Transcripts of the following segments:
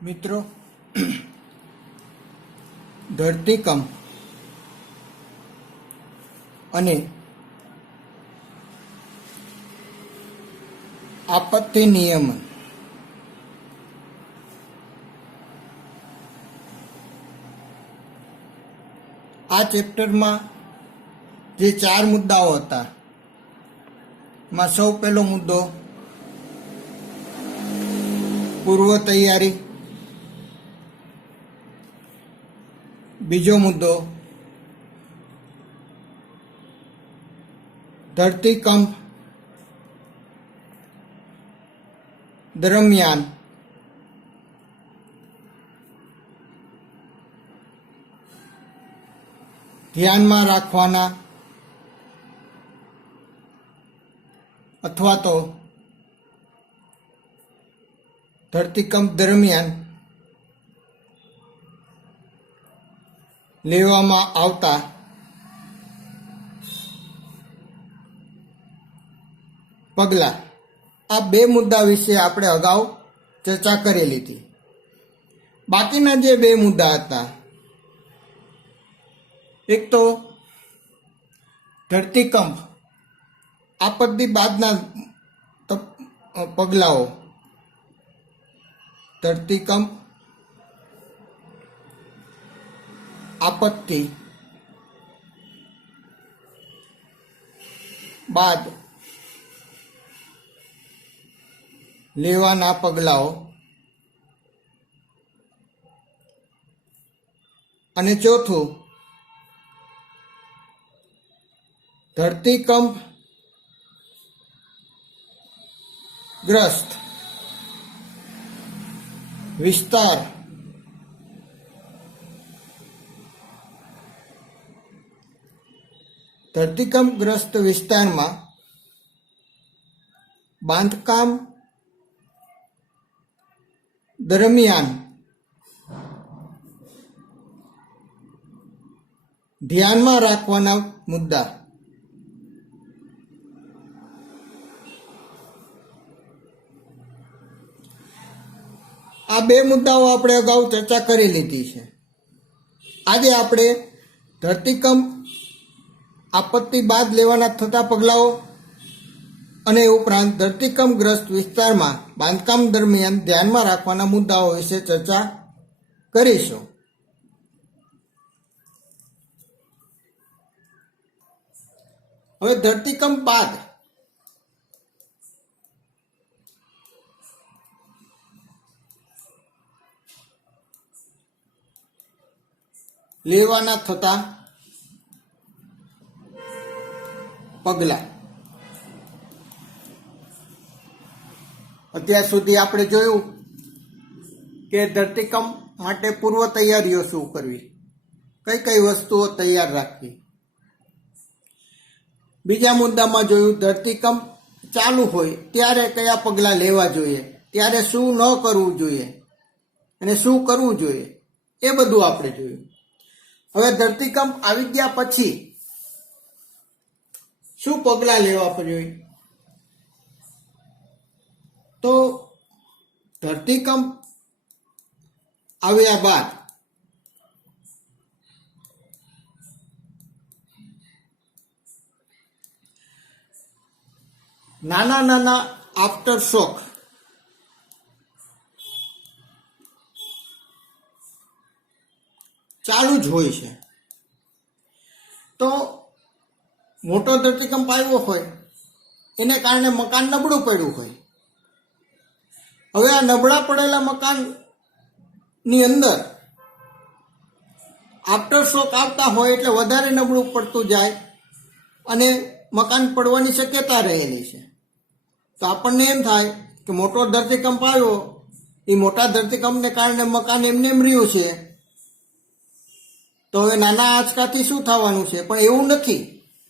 મિત્રો, ધરતીકંપ અને આપત્તિ નિયમન આ ચેપ્ટરમાં જે 4 મુદ્દાઓ હતા એમાં સૌ પહેલો મુદ્દો પૂર્વ તૈયારી, બીજો મુદ્દો ધરતીકંપ દરમિયાન ધ્યાનમાં રાખવાના અથવા તો ધરતીકંપ દરમિયાન લેવામાં આવતા પગલાં. આ 2 મુદ્દા વિશે આપણે અગાઉ ચર્ચા કરેલી હતી. બાકીના જે 2 મુદ્દા હતા, એક તો ધરતીકંપ આપત્તિ બાદના પગલાઓ, ધરતીકંપ આપત્તિ બાદ લેવાના પગલાઓ, અને ચોથું ધરતીકંપ ગ્રસ્ત વિસ્તાર ધરતીકંપગ્રસ્ત વિસ્તારમાં બાંધકામ દરમિયાન ધ્યાનમાં રાખવાના મુદ્દા. આ 2 મુદ્દાઓ આપણે અગાઉ ચર્ચા કરી લીધી છે. આજે આપણે ધરતીકંપ આપત્તિ બાદ લેવાના થતા પગલાઓ અને ઉપરાંત ધરતીકંપગ્રસ્ત વિસ્તારમાં બાંધકામ દરમિયાન ધ્યાનમાં રાખવાના મુદ્દાઓ વિશે ચર્ચા કરીશું. હવે ધરતીકંપ બાદ લેવાના થતા પગલાં. અત્યાર સુધી આપણે જોયું કે ધરતીકંપ માટે પૂર્વ તૈયારીઓ શું કરવી, કઈ કઈ વસ્તુઓ તૈયાર રાખવી. બીજા મુદ્દામાં જોયું ધરતીકંપ ચાલુ હોય ત્યારે કયા પગલાં લેવા જોઈએ, ત્યારે શું ન કરવું જોઈએ અને શું કરવું જોઈએ, એ બધું આપણે જોયું. હવે ધરતીકંપ આવી ગયા પછી શું પગલાં લેવા જોઈએ? તો ધરતીકંપ આવ્યા બાદ નાના નાના આફ્ટર શોક ચાલુ જ હોય છે. તો મોટો ધરતીકંપ આવ્યો હોય એને કારણે મકાન નબળું પડ્યું હોય. હવે આ નબળા પડેલા મકાનની અંદર આફ્ટર શોક આવતા હોય એટલે વધારે નબળું પડતું જાય અને મકાન પડવાની શક્યતા રહેલી છે. તો આપણને એમ થાય કે મોટો ધરતીકંપ આવ્યો, એ મોટા ધરતીકંપને કારણે મકાન એમને એમ રહ્યું છે, તો હવે નાના આંચકાથી શું થવાનું છે? પણ એવું નથી.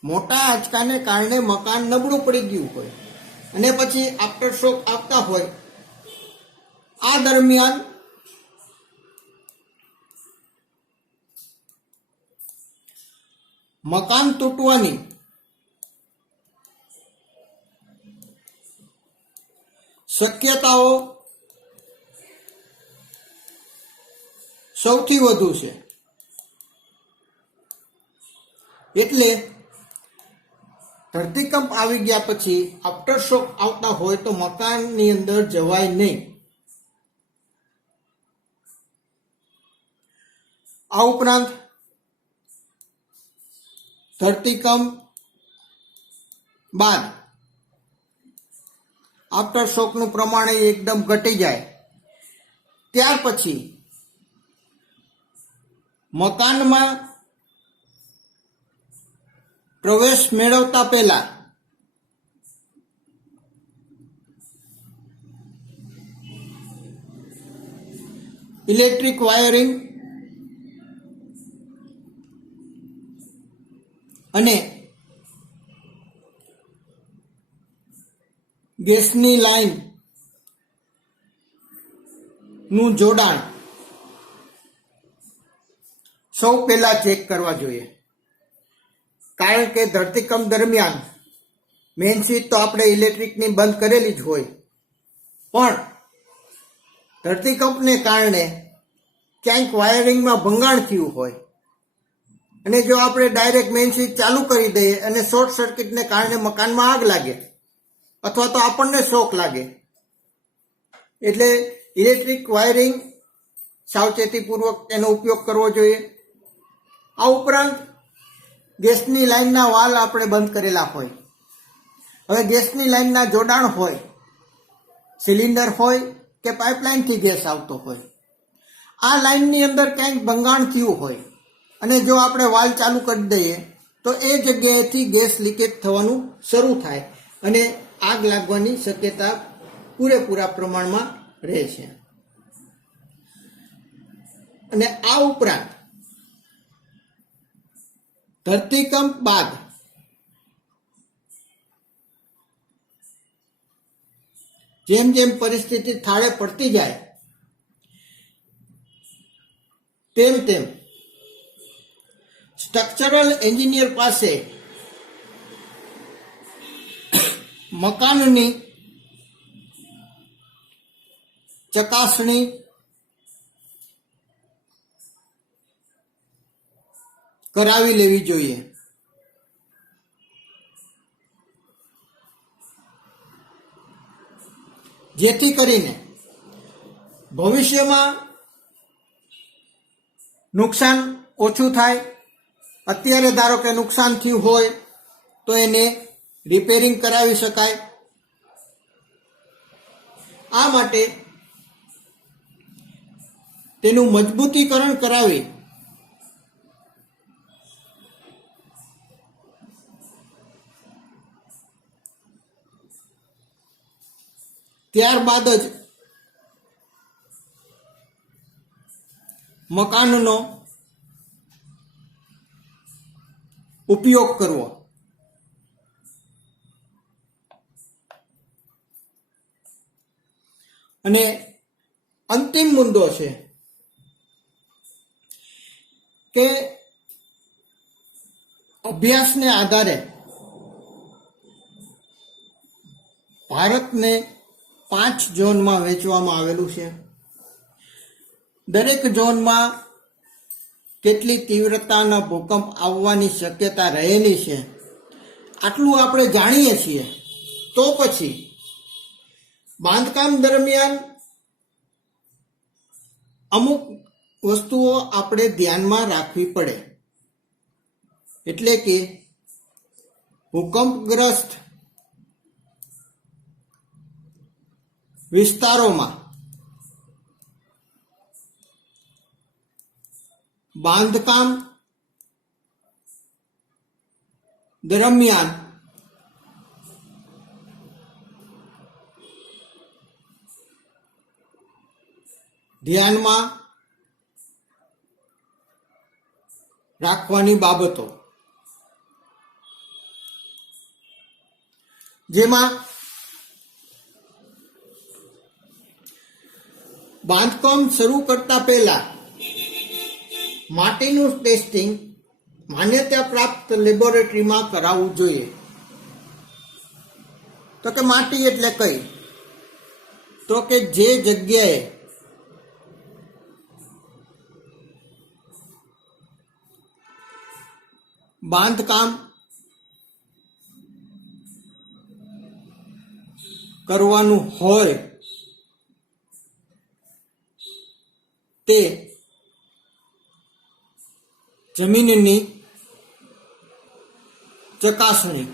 મોટા આંચકાને કારણે મકાન નબળું પડી ગયું હોય અને પછી આફ્ટર શોક આવતા હોય, આ દરમિયાન મકાન તૂટવાની શક્યતાઓ સૌથી વધુ છે. એટલે ધરતીકંપ આવી ગયા પછી આફ્ટર શોક આવતા હોય તો મકાનની અંદર જવાય નહીં. આ ઉપરાંત ધરતીકંપ બાદ આફ્ટર શોકનું પ્રમાણ એકદમ ઘટી જાય. ત્યાર પછી મકાનમાં પ્રવેશ મેળવતા પહેલા ઇલેક્ટ્રિક વાયરિંગ અને ગેસની લાઈન નું જોડાણ સૌ પહેલા ચેક કરવા જોઈએ. કારણ કે ધરતીકંપ દરમિયાન મેઇન સ્વિચ તો આપણે ઇલેક્ટ્રિકની બંધ કરેલી જ હોય, પણ ધરતીકંપને કારણે ક્યાંક વાયરિંગમાં ભંગાણ થયું હોય અને જો આપણે ડાયરેક્ટ મેઇન સ્વિચ ચાલુ કરી દઈએ અને શોર્ટ સર્કિટને કારણે મકાનમાં આગ લાગે અથવા તો આપણને શોક લાગે, એટલે ઇલેક્ટ્રિક વાયરિંગ સાવચેતીપૂર્વક તેનો ઉપયોગ કરવો જોઈએ. આ ઉપરાંત ગેસની લાઈનના વાલ આપણે બંધ કરેલા હોય. હવે ગેસની લાઈનના જોડાણ હોય, સિલિન્ડર હોય કે પાઇપલાઇનથી ગેસ આવતો હોય, આ લાઈનની અંદર ક્યાંક ભંગાણ થયું હોય અને જો આપણે વાલ ચાલુ કરી દઈએ તો એ જગ્યાએથી ગેસ લીકેજ થવાનું શરૂ થાય અને આગ લાગવાની શક્યતા પૂરેપૂરા પ્રમાણમાં રહે છે. અને આ ઉપરાંત ધરતીકંપ બાદ જેમ જેમ પરિસ્થિતિ થાળે પડતી જાય તેમ તેમ સ્ટ્રક્ચરલ એન્જિનિયર પાસે મકાનની ચકાસણી કરાવી લેવી જોઈએ. જેથી કરીને ભવિષ્યમાં નુકસાન ઓછું થાય. અત્યારે ધારો કે નુકસાન થયું હોય તો એને રિપેરિંગ કરાવી શકાય. આ માટે તેનું મજબૂતીકરણ કરાવી ત્યારબાદ જ મકાનનો ઉપયોગ કરવો. અને અંતિમ મુદ્દો છે કે અભ્યાસને આધારે ભારતને 5 ઝોનમાં વહેંચવામાં આવેલું છે. દરેક ઝોનમાં કેટલી તીવ્રતાના ભૂકંપ આવવાની શક્યતા રહેલી છે આટલું આપણે જાણીએ છીએ. તો પછી બાંધકામ દરમિયાન અમુક વસ્તુઓ આપણે ધ્યાનમાં રાખવી પડે. એટલે કે ભૂકંપગ્રસ્ત વિસ્તારોમાં બાંધકામ દરમિયાન ધ્યાનમાં રાખવાની બાબતો, જેમાં બાંધકામ શરૂ કરતા પહેલા માટીનું ટેસ્ટિંગ માન્યતા પ્રાપ્ત લેબોરેટરીમાં કરાવવું જોઈએ. તો કે માટી એટલે કઈ? તો કે જે જગ્યાએ બાંધકામ કરવાનું હોય તે જમીનની ચકાસણી.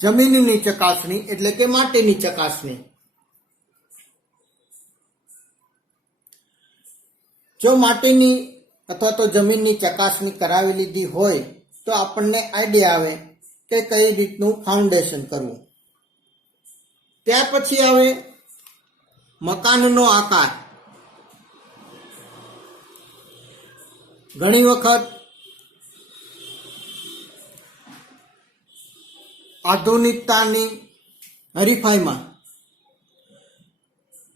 જમીનની ચકાસણી એટલે કે માટીની ચકાસણી. જો માટીની અથવા તો જમીનની ચકાસણી કરાવી લીધી હોય તો આપણને આઈડિયા આવે કે કઈ રીતનું ફાઉન્ડેશન કરવું. ત્યાર પછી આવે મકાનનો આકાર. ઘણી વખત આધુનિકતાની હરીફાઈમાં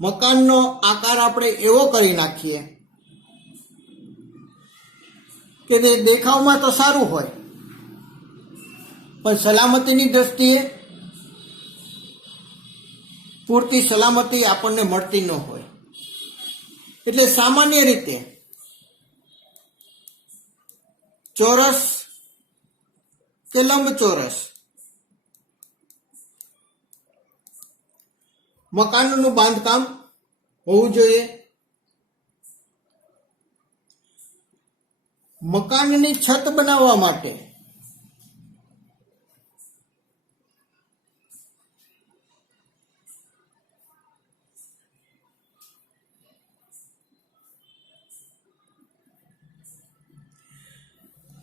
મકાનનો આકાર આપણે એવો કરી નાખીએ કે તે દેખાવમાં તો સારું હોય પણ સલામતીની દ્રષ્ટિએ પૂરતી સલામતી આપણને મળતી ન હોય. એટલે સામાન્ય રીતે ચોરસ કે લંબચોરસ મકાનનું બાંધકામ હોવું જોઈએ. મકાનની છત બનાવવા માટે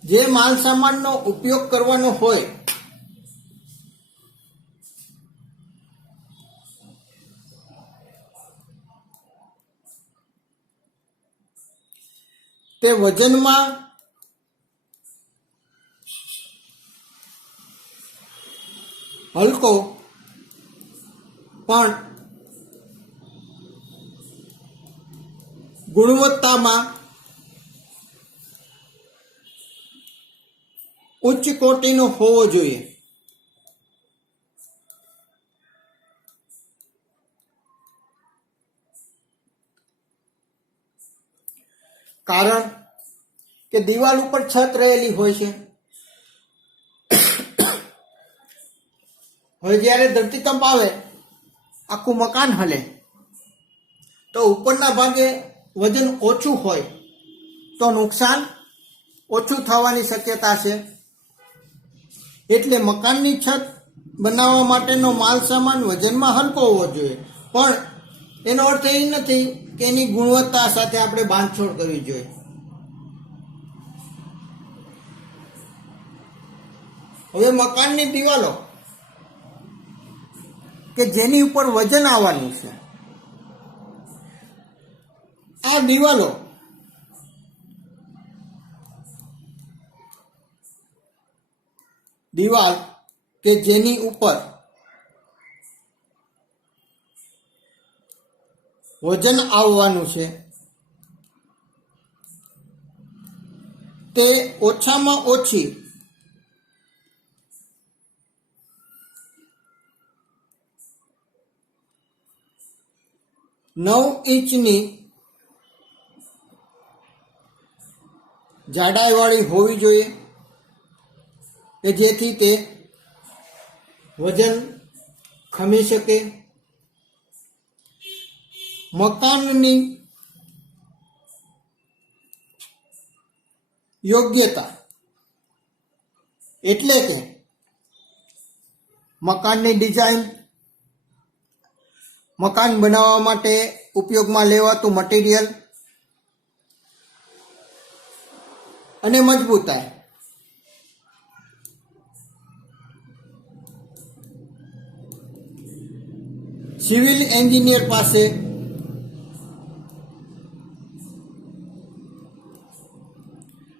જે માલ સામાનનો ઉપયોગ કરવાનો હોય તે વજનમાં હલકો પણ ગુણવત્તામાં ઉચ્ચ કોટીનો હોવો જોઈએ. કારણ કે દિવાલ ઉપર છત રહેલી હોય છે. હવે જ્યારે ધરતીકંપ આવે આખું મકાન હલે તો ઉપરના ભાગે વજન ઓછું હોય તો નુકસાન ઓછું થવાની શક્યતા છે. એટલે મકાનની છત બનાવવા માટેનો માલ સામાન વજનમાં હલકો હોવો જોઈએ. પણ એનો અર્થ એ નથી કે એની ગુણવત્તા સાથે આપણે બાંધછોડ કરવી જોઈએ. હવે મકાનની દિવાલો કે જેની ઉપર વજન આવવાનું છે, આ દિવાલો દિવાલ કે જેની ઉપર વજન આવવાનું છે તે ઓછામાં ઓછી 9 ઇંચની જાડાઈવાળી હોવી જોઈએ કે જેથી તે વજન ખમી શકે. મકાનની યોગ્યતા એટલે કે મકાનની ડિઝાઇન, મકાન બનાવવા માટે ઉપયોગમાં લેવાતું મટીરિયલ અને મજબૂતાઈ. સિવિલ એન્જિનિયર પાસે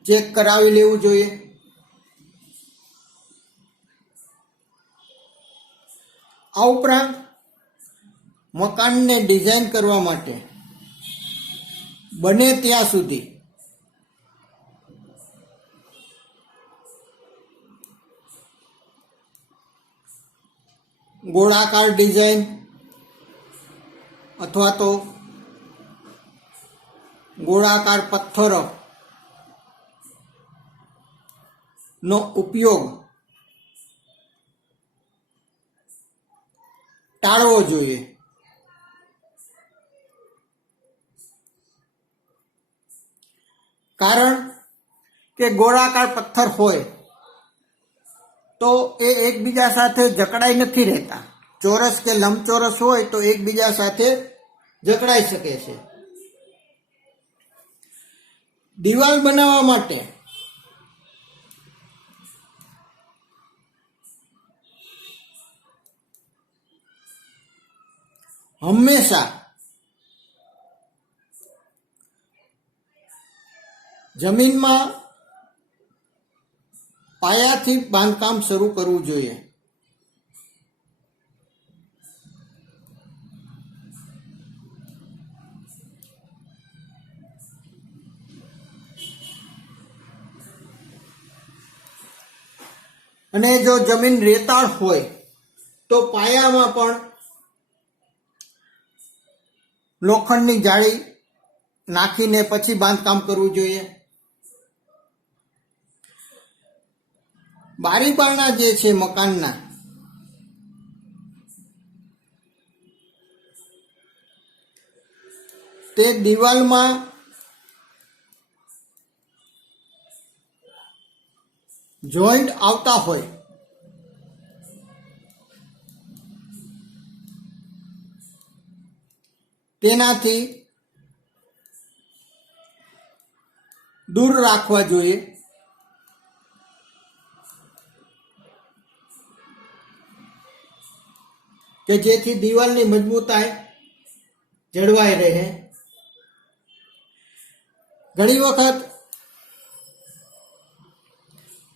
ચેક કરાવી લેવું જોઈએ. આ ઉપરાંત મકાનને ડિઝાઇન કરવા માટે બને ત્યાં સુધી ગોળાકાર ડિઝાઇન અથવા તો ગોળાકાર પથ્થરો નો ઉપયોગ ટાળવો જોઈએ. કારણ કે ગોળાકાર પથ્થર હોય તો એ એકબીજા સાથે જકડાઈ નથી રહેતા. ચોરસ કે લંબચોરસ હોય તો એકબીજા સાથે જકડાઈ શકે છે. દિવાલ બનાવવા માટે હંમેશા જમીનમાં પાયાથી બાંધકામ શરૂ કરવું જોઈએ. અને જો જમીન રેતાળ હોય તો પાયામાં પણ લોખંડની જાળી નાખીને પછી બાંધકામ કરવું જોઈએ. બારી બારણા જે છે મકાનના, તે દિવાલમાં જોઈન્ટ આવતા હોય તેનાથી દૂર રાખવા જોઈએ. કે જેથી દિવાલની મજબૂતાઈ જળવાઈ રહે. ઘણી વખત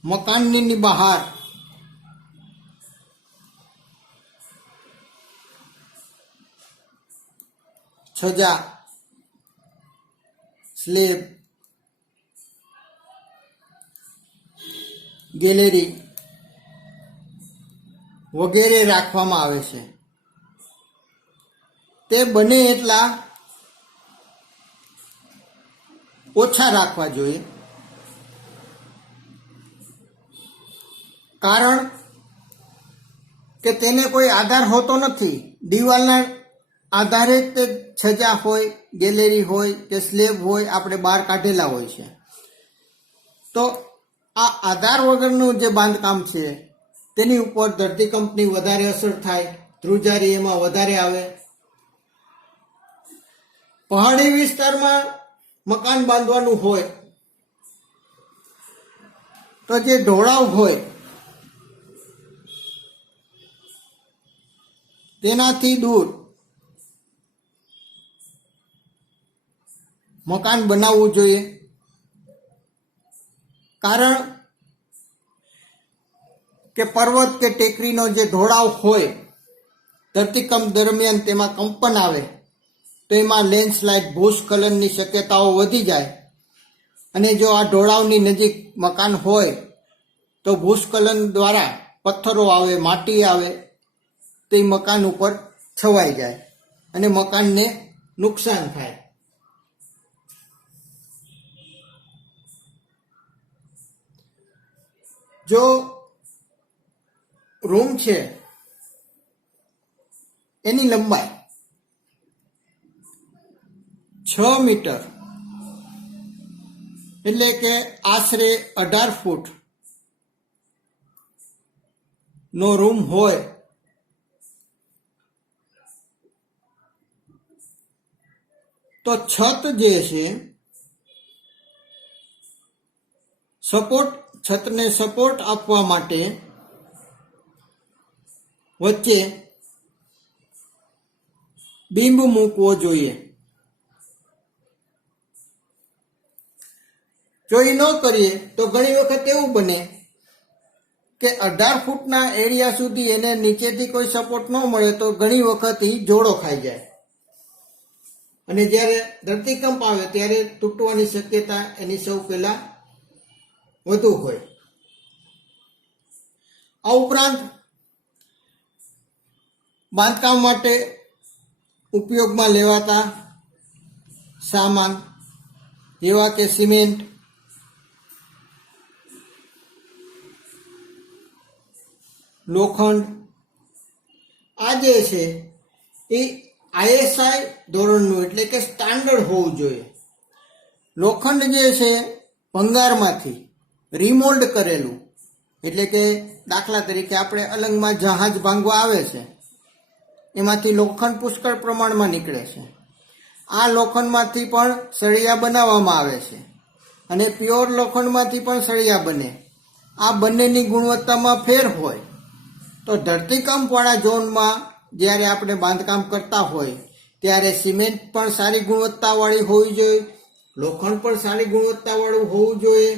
મકાનની બહાર છજા, સ્લેબ, ગેલેરી વગેરે રાખવામાં આવે છે. તે બને એટલા ઓછા રાખવા જોઈએ. કારણ કે તેને કોઈ આધાર હોતો નથી. દિવાલના આધારે જ તે છજા હોય, ગેલેરી હોય કે સ્લેબ હોય આપણે બહાર કાઢેલા હોય છે. તો આ આધાર વગરનું જે બાંધકામ છે તેની ઉપર ધરતીકંપની વધારે અસર થાય, ધ્રુજારી એમાં વધારે આવે. પહાડી વિસ્તારમાં મકાન બાંધવાનું હોય તો જે ઢોળાવ હોય તેનાથી દૂર મકાન બનાવવું જોઈએ. કારણ કે પર્વત કે ટેકરીનો જે ઢોળાવ હોય, ધરતીકંપ દરમિયાન તેમાં કંપન આવે તો એમાં લેન્ડસ્લાઇડ, ભૂસ્ખલનની શક્યતાઓ વધી જાય. અને જો આ ઢોળાવની નજીક મકાન હોય તો ભૂસ્ખલન દ્વારા પથ્થરો આવે, માટી આવે, તે મકાન ઉપર છવાઈ જાય અને મકાનને નુકસાન થાય. જો રૂમ છે એની લંબાઈ 6 મીટર એટલે કે આશરે 18 ફૂટ નો રૂમ હોય તો છત જે છે છતને સપોર્ટ આપવા માટે વચ્ચે બીંબ મૂકવો જોઈએ. જો એ ન કરીએ તો ઘણી વખત એવું બને કે 18 ફૂટના એરિયા સુધી એને નીચેથી કોઈ સપોર્ટ ન મળે તો ઘણી વખત એ જોડો ખાઈ જાય અને જ્યારે ધરતીકંપ આવે ત્યારે તૂટવાની શક્યતા એની સૌ પહેલા વધુ હોય. આ ઉપરાંત બાંધકામ માટે ઉપયોગમાં લેવાતા સામાન જેવા કે સિમેન્ટ, લોખંડ આ જે છે એ આઈએસઆઈ ધોરણનું એટલે કે સ્ટાન્ડર્ડ હોવું જોઈએ. લોખંડ જે છે ભંગારમાંથી રિમોલ્ડ કરેલું, એટલે કે દાખલા તરીકે આપણે અલંગમાં જહાજ ભાંગવા આવે છે એમાંથી લોખંડ પુષ્કળ પ્રમાણમાં નીકળે છે. આ લોખંડમાંથી પણ સળિયા બનાવવામાં આવે છે અને પ્યોર લોખંડમાંથી પણ સળિયા બને. આ બંનેની ગુણવત્તામાં ફેર હોય તો ધરતીકંપવાળા ઝોનમાં જ્યારે આપણે બાંધકામ કરતા હોય ત્યારે સિમેન્ટ પણ સારી ગુણવત્તાવાળી હોવી જોઈએ, લોખંડ પણ સારી ગુણવત્તાવાળું હોવું જોઈએ.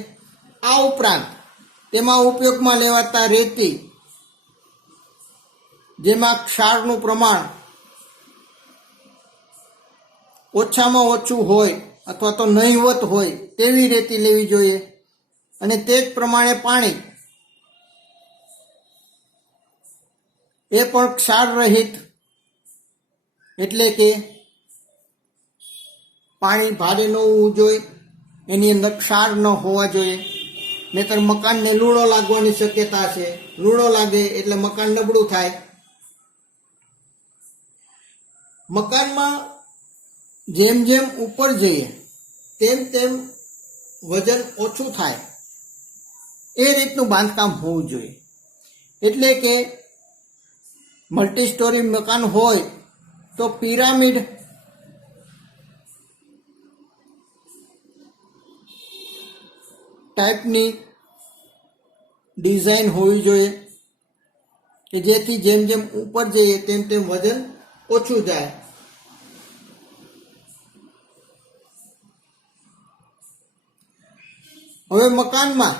આ ઉપરાંત તેમાં ઉપયોગમાં લેવાતા રેતી જેમાં ક્ષારનું પ્રમાણ ઓછામાં ઓછું હોય અથવા તો નહિવત હોય તેવી રેતી લેવી જોઈએ. અને તે જ પ્રમાણે પાણી એ પણ ક્ષાર રહિત, એટલે કે પાણી ભારે ન હોવું જોઈએ, એની અંદર ક્ષાર ન હોવા જોઈએ, નહીતર મકાનને લૂણો લાગવાની શક્યતા છે. લૂણો લાગે એટલે મકાન નબળું થાય. મકાનમાં જેમ જેમ ઉપર જઈએ તેમ તેમ વજન ઓછું થાય એ રીતનું બાંધકામ હોવું જોઈએ. એટલે કે મલ્ટી સ્ટોરી મકાન હોય તો પિરામિડ ટાઈપની ડિઝાઇન હોવી જોઈએ કે જેથી જેમ જેમ ઉપર જઈએ તેમ તેમ વજન ઓછું જાય. હવે મકાનમાં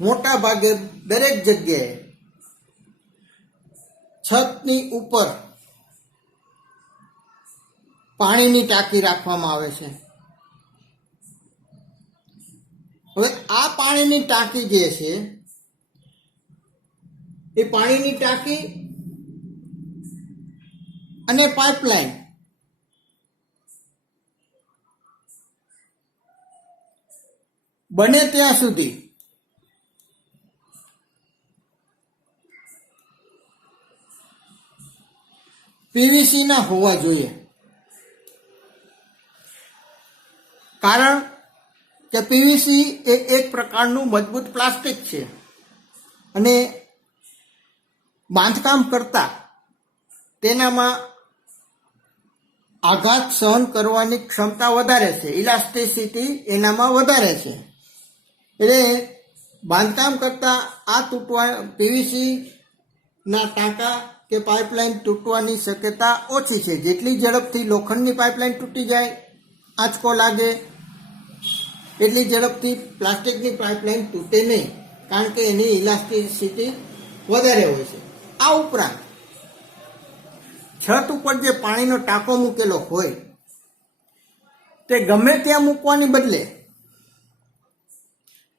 મોટા ભાગે દરેક જગ્યાએ છતની ઉપર પાણીની ટાંકી રાખવામાં આવે છે. હવે આ પાણીની ટાંકી જે છે એ પાણીની ટાંકી અને પાઇપલાઇન બને ત્યાં સુધી પીવીસી ના હોવા જોઈએ. કારણ કે પીવીસી એ એક પ્રકારનું મજબૂત પ્લાસ્ટિક છે અને બાંધકામ કરતા તેનામાં આઘાત સહન કરવાની ક્ષમતા વધારે છે, ઇલાસ્ટિસિટી એનામાં વધારે છે. એટલે બાંધકામ કરતા આ પીવીસી ના ટાંકા કે પાઇપલાઇન તૂટવાની શક્યતા ઓછી છે. જેટલી ઝડપથી લોખંડની પાઇપલાઇન તૂટી જાય, આંચકો લાગે, એટલી ઝડપથી પ્લાસ્ટિકની પાઇપલાઇન તૂટે નહીં, કારણ કે એની ઇલાસ્ટિસિટી વધારે હોય છે. આ ઉપરાંત છત ઉપર જે પાણીનો ટાંકો મૂકેલો હોય તે ગમે ત્યાં મૂકવાની બદલે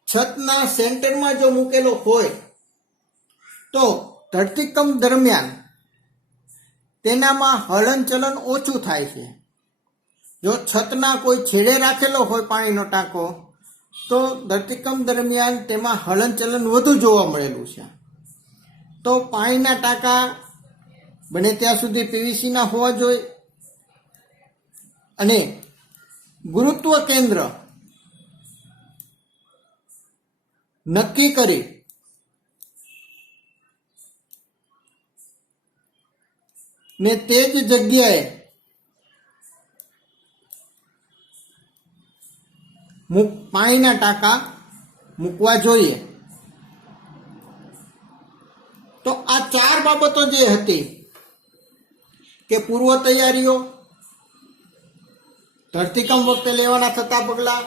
છતના સેન્ટરમાં જો મૂકેલો હોય તો ધરતીકંપ દરમિયાન તેનામાં હલનચલન ઓછું થાય છે. જો છતના કોઈ છેડે રાખેલો હોય પાણીનો ટાંકો તો ધરતીકંપ દરમિયાન તેમાં હલનચલન વધુ જોવા મળેલું છે. તો પાણીના ટાંકા બને ત્યાં સુધી પીવીસીના હોવા જોઈએ અને ગુરુત્વ કેન્દ્ર નક્કી કરી ને તે જ જગ્યાએ પાણીના ટાંકા મૂકવા જોઈએ. તો આ 4 બાબતો જે હતી કે પૂર્વ તૈયારીઓ, ધરતીકંપ વખતે લેવાના થતા પગલાં,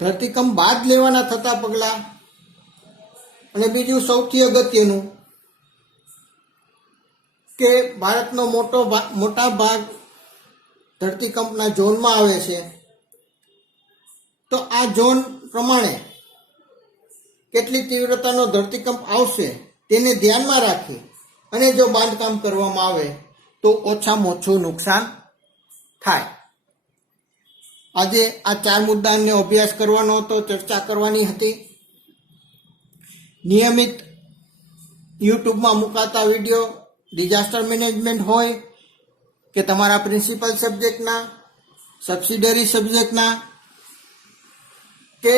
ધરતીકંપ બાદ લેવાના થતા પગલાં, અને બીજું સૌથી અગત્યનું કે ભારતનો મોટા ભાગ ધરતીકંપના ઝોનમાં આવે છે. તો આ ઝોન પ્રમાણે કેટલી તીવ્રતાનો ધરતીકંપ આવશે તેને ધ્યાનમાં રાખી અને જો બાંધકામ કરવામાં આવે તો ઓછામાં ઓછું નુકસાન થાય. આજે આ 4 મુદ્દાનો અભ્યાસ કરવાનો હતો, ચર્ચા કરવાની હતી. નિયમિત યુટ્યુબમાં મુકાતા વિડીયો ડિઝાસ્ટર મેનેજમેન્ટ હોય કે તમારા પ્રિન્સિપલ સબ્જેક્ટના, સબસિડરી સબ્જેક્ટના કે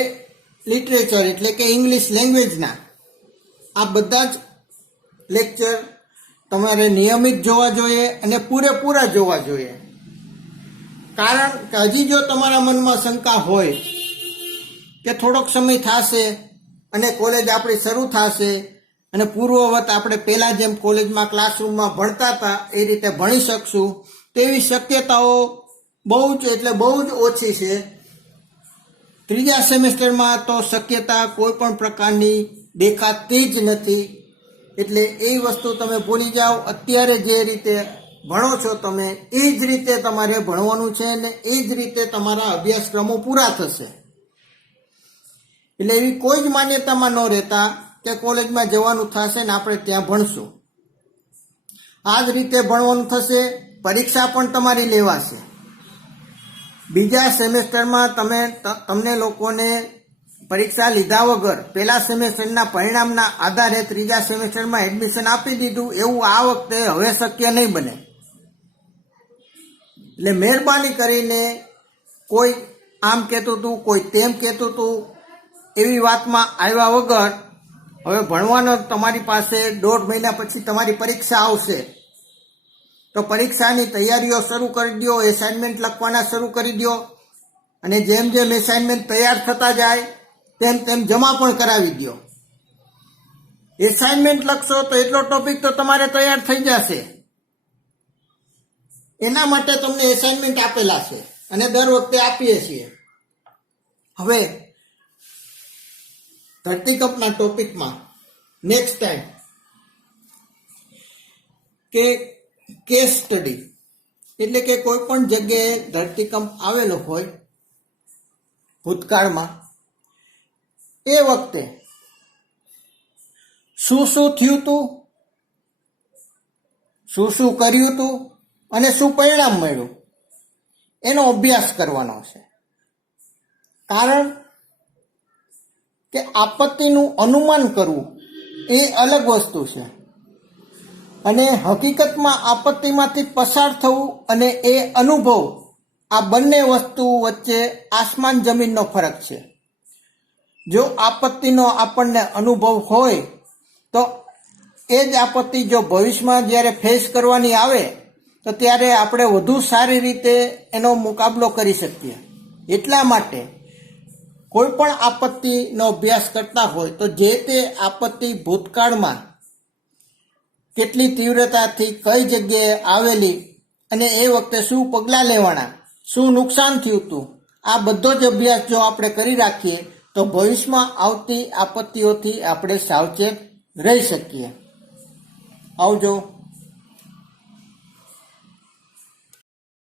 લિટરેચર એટલે કે ઇંગ્લિશ લેંગ્વેજના, આ બધા જ લેક્ચર તમારે નિયમિત જોવા જોઈએ અને પૂરેપૂરા જોવા જોઈએ. કારણ કે હજી જો તમારા મનમાં શંકા હોય કે થોડોક સમય થશે અને કોલેજ આપણી શરૂ થશે અને પૂર્વવત આપણે પહેલાં જેમ કોલેજમાં ક્લાસરૂમમાં ભણતા હતા એ રીતે ભણી શકશું, તેવી શક્યતાઓ બહુ જ એટલે બહુ જ ઓછી છે. ત્રીજા સેમેસ્ટરમાં તો શક્યતા કોઈ પણ પ્રકારની દેખાતી જ નથી. એટલે એ વસ્તુ તમે ભૂલી જાઓ. અત્યારે જે રીતે ભણો છો તમે એ જ રીતે તમારે ભણવાનું છે અને એ જ રીતે તમારા અભ્યાસક્રમો પૂરા થશે. એટલે એવી કોઈ જ માન્યતામાં ન રહેતા કે કોલેજમાં જવાનું થશે ને આપણે ત્યાં ભણશું. આ જ રીતે ભણવાનું થશે. પરીક્ષા પણ તમારી લેવાશે. બીજા સેમેસ્ટરમાં તમને લોકોને પરીક્ષા લીધા વગર પહેલા સેમેસ્ટરના પરિણામના આધારે ત્રીજા સેમેસ્ટરમાં એડમિશન આપી દીધું, એવું આ વખતે હવે શક્ય નહીં બને. એટલે મહેરબાની કરીને કોઈ આમ કહેતું હતું, કોઈ તેમ કહેતું હતું, એવી વાતમાં આવ્યા વગર હવે ભણવાનો તમારી પાસે 1.5 મહિના પછી તમારી પરીક્ષા આવશે તો પરીક્ષાની તૈયારીઓ શરૂ કરી દો, એસાઇનમેન્ટ લખવાના શરૂ કરી દો અને જેમ જેમ એસાઇનમેન્ટ તૈયાર થતા જાય તેમ તેમ જમા પણ કરાવી દો. એસાઇનમેન્ટ લખશો તો એટલો ટોપિક તો તમારે તૈયાર થઈ જશે. એના માટે તમને એસાઇનમેન્ટ આપેલા છે અને દર વખતે આપીએ છીએ. હવે ધરતીકંપના ટોપિકમાં નેક્સ્ટ ટાઈમ કે કેસ સ્ટડી એટલે કે કોઈ પણ જગ્યાએ ધરતીકંપ આવેલો હોય ભૂતકાળમાં, એ વખતે શું શું થયું હતું, શું શું કર્યું હતું અને શું પરિણામ મળ્યું એનો અભ્યાસ કરવાનો છે. કારણ કે આપત્તિનું અનુમાન કરવું એ અલગ વસ્તુ છે અને હકીકતમાં આપત્તિમાંથી પસાર થવું અને એ અનુભવ, આ બંને વસ્તુ વચ્ચે આસમાન જમીનનો ફરક છે. જો આપત્તિનો આપણને અનુભવ હોય તો એ જ આપત્તિ જો ભવિષ્યમાં જ્યારે ફેસ કરવાની આવે તો ત્યારે આપણે વધુ સારી રીતે એનો મુકાબલો કરી શકીએ. એટલા માટે કોઈ પણ આપત્તિનો અભ્યાસ કરતા હોય તો જે તે આપત્તિ ભૂતકાળમાં કેટલી તીવ્રતાથી કઈ જગ્યાએ આવેલી અને એ વખતે શું પગલાં લેવાના, શું નુકસાન થયું હતું, આ બધો જ અભ્યાસ જો આપણે કરી રાખીએ તો ભવિષ્યમાં આવતી આપત્તિઓથી આપણે સાવચેત રહી શકીએ. આવજો.